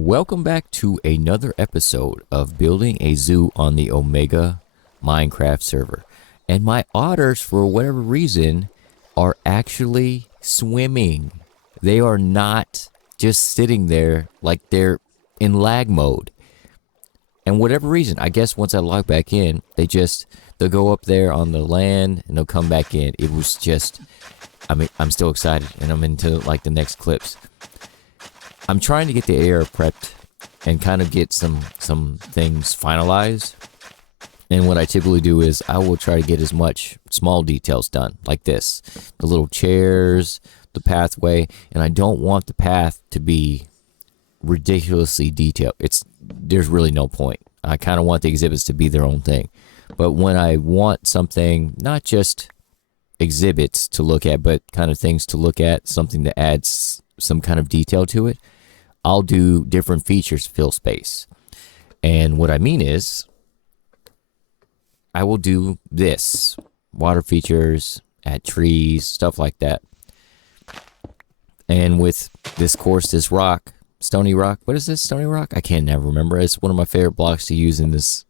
Welcome back to another episode of building a zoo on the Omega Minecraft server. And my otters, for whatever reason, are actually swimming. They are not just sitting there like they're in lag mode. And whatever reason, I guess once I log back in, they'll go up there on the land and they'll come back in. It was just, I'm still excited and I'm into like the next clips. I'm trying to get the area prepped and kind of get some things finalized. And what I typically do is I will try to get as much small details done, like this. The little chairs, the pathway, and I don't want the path to be ridiculously detailed. There's really no point. I kind of want the exhibits to be their own thing. But when I want something, not just exhibits to look at, but kind of things to look at, something that adds some kind of detail to it, I'll do different features to fill space. And what I mean is, I will do this. Water features, add trees, stuff like that. And with this course, this rock, Stony Rock. What is this, Stony Rock? I can't never remember. It's one of my favorite blocks to use in this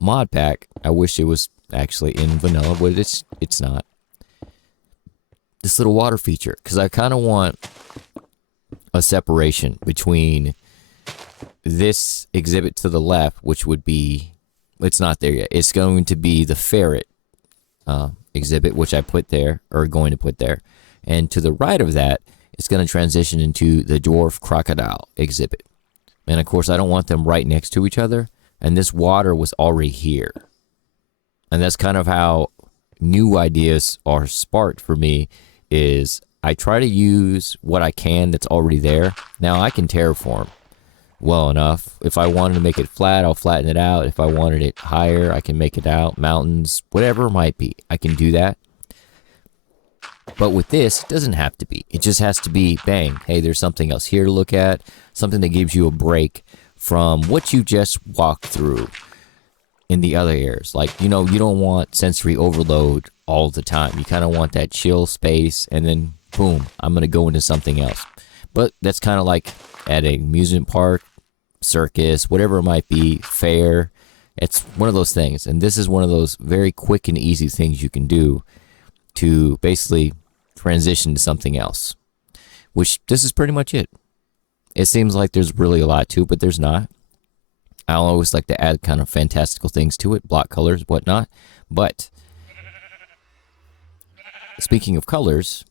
mod pack. I wish it was actually in vanilla, but it's not. This little water feature, because I kind of want a separation between this exhibit to the left, which would be, it's not there yet. It's going to be the ferret exhibit, which I put there, or going to put there. And to the right of that, it's going to transition into the dwarf crocodile exhibit. And of course, I don't want them right next to each other. And this water was already here. And that's kind of how new ideas are sparked for me, is I try to use what I can that's already there. Now I can terraform well enough. If I wanted to make it flat, I'll flatten it out. If I wanted it higher, I can make it out, mountains, whatever it might be. I can do that. But with this, it doesn't have to be. It just has to be, bang, hey, there's something else here to look at, something that gives you a break from what you just walked through in the other areas. Like, you don't want sensory overload all the time. You kind of want that chill space, and then boom, I'm going to go into something else. But that's kind of like at an amusement park, circus, whatever it might be, fair. It's one of those things. And this is one of those very quick and easy things you can do to basically transition to something else. Which, this is pretty much it. It seems like there's really a lot to it, but there's not. I always like to add kind of fantastical things to it, block colors, whatnot. But speaking of colors,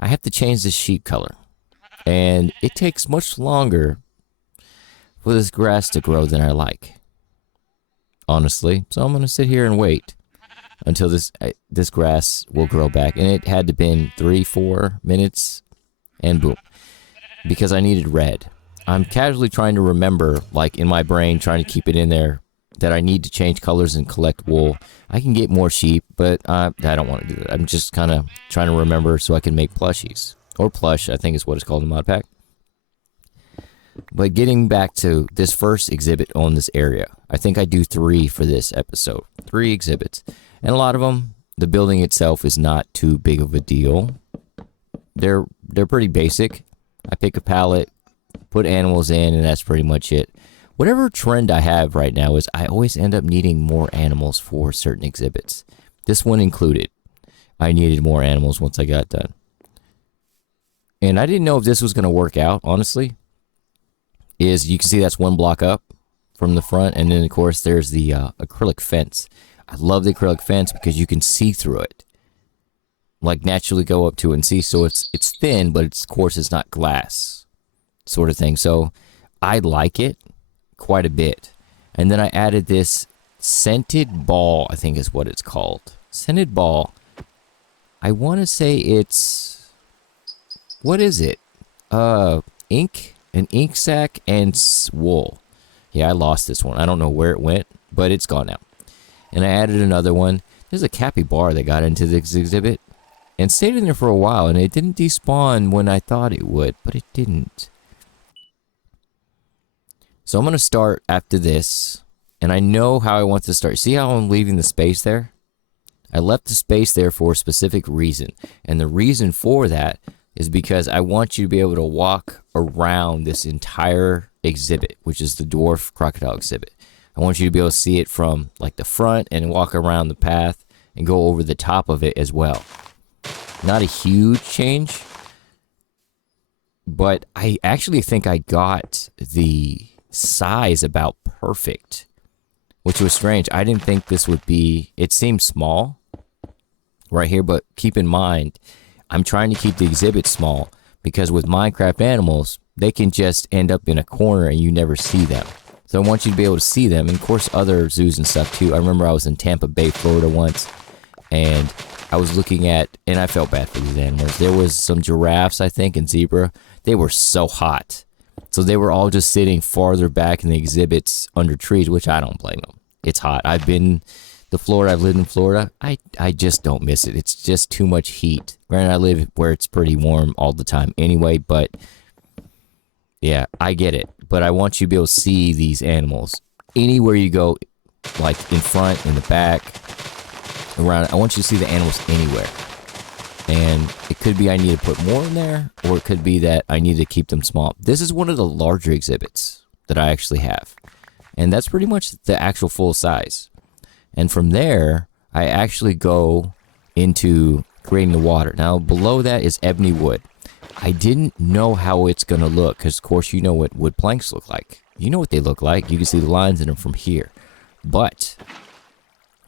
I have to change this sheep color. And it takes much longer for this grass to grow than I like, honestly. So I'm going to sit here and wait until this grass will grow back. And it had to been 3-4 minutes, and boom. Because I needed red. I'm casually trying to remember, like in my brain, trying to keep it in there, that I need to change colors and collect wool. I can get more sheep, but I don't want to do that. I'm just kind of trying to remember so I can make plushies. Or plush, I think is what it's called in mod pack. But getting back to this first exhibit on this area, I think I do 3 for this episode. 3 exhibits. And a lot of them, the building itself is not too big of a deal. They're pretty basic. I pick a palette, put animals in, and that's pretty much it. Whatever trend I have right now is I always end up needing more animals for certain exhibits. This one included. I needed more animals once I got done. And I didn't know if this was going to work out, honestly. You can see that's one block up from the front. And then, of course, there's the acrylic fence. I love the acrylic fence because you can see through it. Like, naturally go up to it and see. So it's thin, but of course it's not glass sort of thing. So I like it quite a bit. And then I added this scented ball, I think is what it's called. Scented ball. I want to say it's, what is it? Ink, an ink sac, and wool. Yeah, I lost this one. I don't know where it went, but it's gone now. And I added another one. There's a capybara that got into this exhibit and stayed in there for a while, and it didn't despawn when I thought it would, but it didn't. So I'm going to start after this, and I know how I want to start. See how I'm leaving the space there? I left the space there for a specific reason, and the reason for that is because I want you to be able to walk around this entire exhibit, which is the dwarf crocodile exhibit. I want you to be able to see it from like the front and walk around the path and go over the top of it as well. Not a huge change, but I actually think I got the size about perfect, which was strange. I didn't think this would be, it seemed small right here, but keep in mind, I'm trying to keep the exhibit small because with Minecraft animals, they can just end up in a corner and you never see them. So I want you to be able to see them, and of course other zoos and stuff too. I remember I was in Tampa Bay, Florida once, and I was looking at, and I felt bad for these animals. There was some giraffes, I think, and zebra. They were so hot. So they were all just sitting farther back in the exhibits under trees, which I don't blame them. It's hot. I've been to Florida. I've lived in Florida. I just don't miss it. It's just too much heat. Granted, I live where it's pretty warm all the time anyway, but yeah, I get it. But I want you to be able to see these animals anywhere you go, like in front, in the back, around. I want you to see the animals anywhere. And it could be I need to put more in there, or it could be that I need to keep them small. This is one of the larger exhibits that I actually have. And that's pretty much the actual full size. And from there, I actually go into creating the water. Now, below that is ebony wood. I didn't know how it's going to look because, of course, you know what wood planks look like. You know what they look like. You can see the lines in them from here. But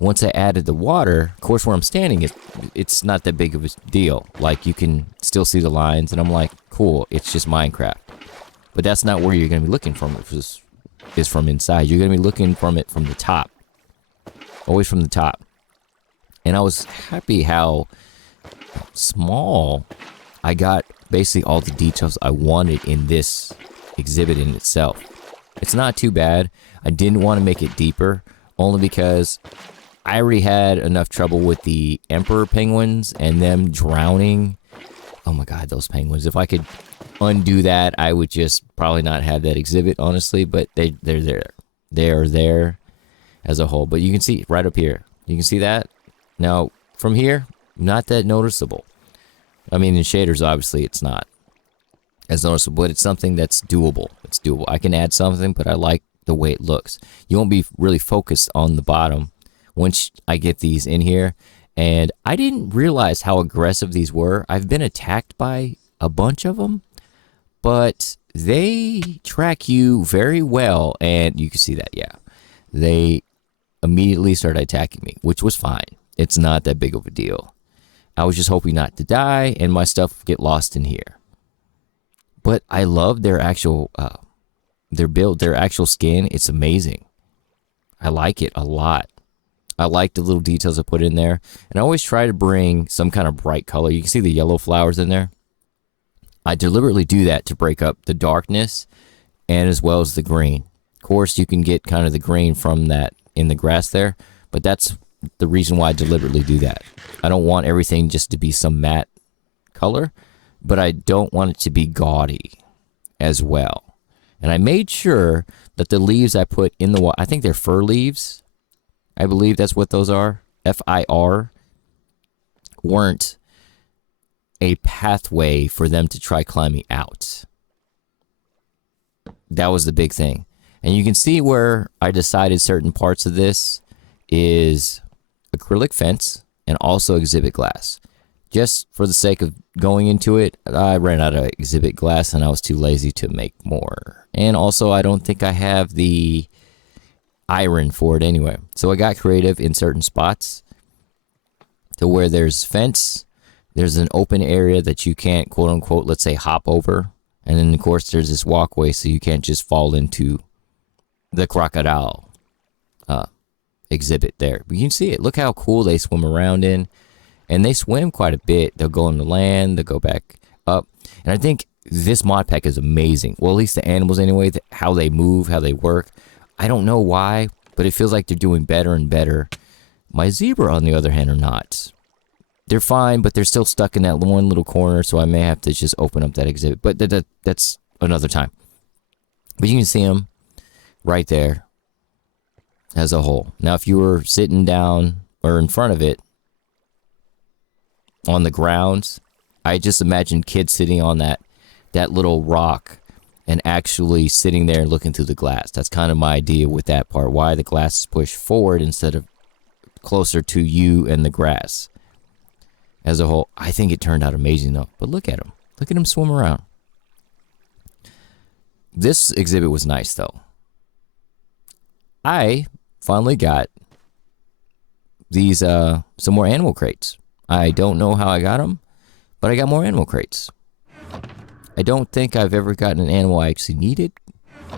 once I added the water, of course, where I'm standing, it's not that big of a deal. Like, you can still see the lines, and I'm like, cool, it's just Minecraft. But that's not where you're going to be looking from it. Is from inside. You're going to be looking from it from the top. Always from the top. And I was happy how small I got basically all the details I wanted in this exhibit in itself. It's not too bad. I didn't want to make it deeper, only because I already had enough trouble with the emperor penguins and them drowning. Oh my god, those penguins. If I could undo that, I would just probably not have that exhibit, honestly, but they're there. They are there as a whole. But you can see right up here. You can see that. Now, from here, not that noticeable. I mean, in shaders, obviously, it's not as noticeable, but it's something that's doable. It's doable. I can add something, but I like the way it looks. You won't be really focused on the bottom once I get these in here. And I didn't realize how aggressive these were. I've been attacked by a bunch of them, but they track you very well. And you can see that, yeah. They immediately started attacking me, which was fine. It's not that big of a deal. I was just hoping not to die and my stuff get lost in here. But I love their actual, their build, their actual skin. It's amazing. I like it a lot. I like the little details I put in there. And I always try to bring some kind of bright color. You can see the yellow flowers in there. I deliberately do that to break up the darkness and as well as the green. Of course, you can get kind of the green from that in the grass there, but that's the reason why I deliberately do that. I don't want everything just to be some matte color, but I don't want it to be gaudy as well. And I made sure that the leaves I put in the water, I think they're fir leaves. I believe that's what those are. F-I-R. Weren't a pathway for them to try climbing out. That was the big thing. And you can see where I decided certain parts of this is acrylic fence and also exhibit glass. Just for the sake of going into it, I ran out of exhibit glass and I was too lazy to make more. And also, I don't think I have the iron for it anyway. So I got creative in certain spots to where there's fence, there's an open area that you can't, quote unquote, let's say hop over. And then, of course, there's this walkway so you can't just fall into the crocodile exhibit there. But you can see it. Look how cool they swim around in. And they swim quite a bit. They'll go on the land. They'll go back up. And I think this mod pack is amazing. Well, at least the animals anyway. How they move, how they work. I don't know why, but it feels like they're doing better and better. My zebra, on the other hand, are not. They're fine, but they're still stuck in that one little corner. So I may have to just open up that exhibit. But that's another time. But you can see them right there as a whole. Now, if you were sitting down or in front of it on the ground, I just imagine kids sitting on that little rock and actually sitting there and looking through the glass. That's kind of my idea with that part, why the glass is pushed forward instead of closer to you and the grass. As a whole, I think it turned out amazing though. But look at him. Look at him swim around. This exhibit was nice though. I finally got these some more animal crates. I don't know how I got them, but I got more animal crates. I don't think I've ever gotten an animal I actually needed.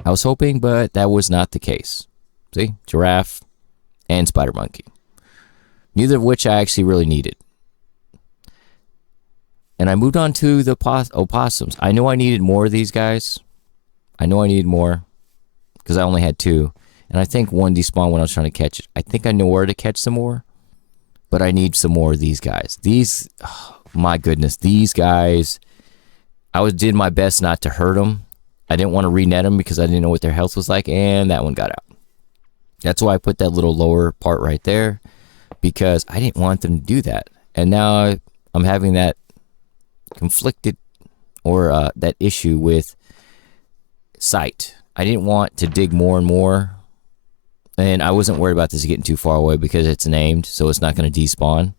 I was hoping, but that was not the case. See? Giraffe and spider monkey. Neither of which I actually really needed. And I moved on to the opossums. I know I needed more of these guys. I know I needed more because I only had 2. And I think one despawned when I was trying to catch it. I think I know where to catch some more, but I need some more of these guys. These, oh, my goodness, these guys, did my best not to hurt them. I didn't want to re-net them because I didn't know what their health was like, and that one got out. That's why I put that little lower part right there, because I didn't want them to do that. And now I'm having that conflicted, or that issue with sight. I didn't want to dig more and more, and I wasn't worried about this getting too far away because it's named, so it's not going to despawn.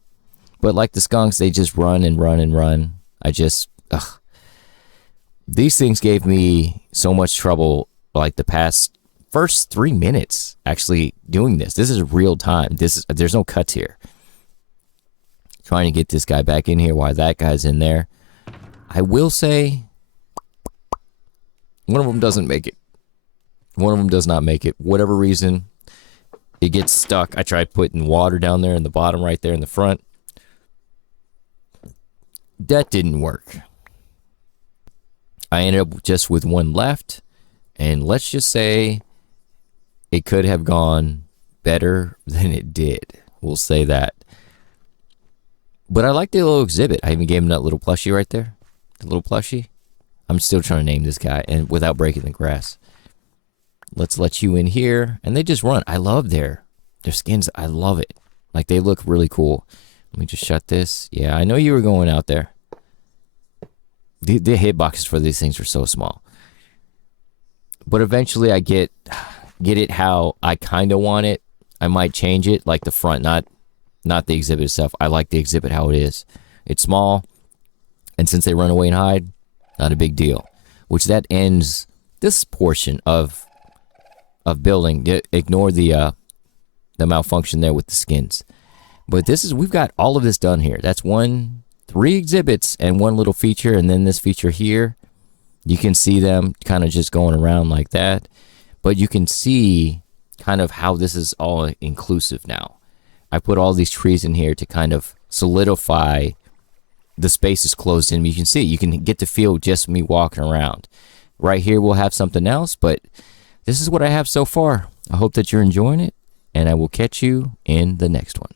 But like the skunks, they just run and run and run. These things gave me so much trouble, like the first 3 minutes actually doing this. This is real time. There's no cuts here. Trying to get this guy back in here while that guy's in there. I will say one of them doesn't make it. One of them does not make it. Whatever reason, it gets stuck. I tried putting water down there in the bottom right there in the front. That didn't work. I ended up just with one left, and let's just say it could have gone better than it did. We'll say that. But I like the little exhibit. I even gave him that little plushie right there. The little plushie. I'm still trying to name this guy and without breaking the grass. Let's let you in here. And they just run. I love their skins. I love it. Like, they look really cool. Let me just shut this. Yeah, I know you were going out there. The hitboxes for these things are so small. But eventually I get it how I kind of want it. I might change it, like the front, not the exhibit itself. I like the exhibit how it is. It's small, and since they run away and hide, not a big deal. Which that ends this portion of building. Ignore the malfunction there with the skins. But we've got all of this done here. That's 3 exhibits and one little feature, and then this feature here. You can see them kind of just going around like that. But you can see kind of how this is all inclusive now. I put all these trees in here to kind of solidify the space is closed in. You can see, you can get the feel just me walking around. Right here we'll have something else, but this is what I have so far. I hope that you're enjoying it, and I will catch you in the next one.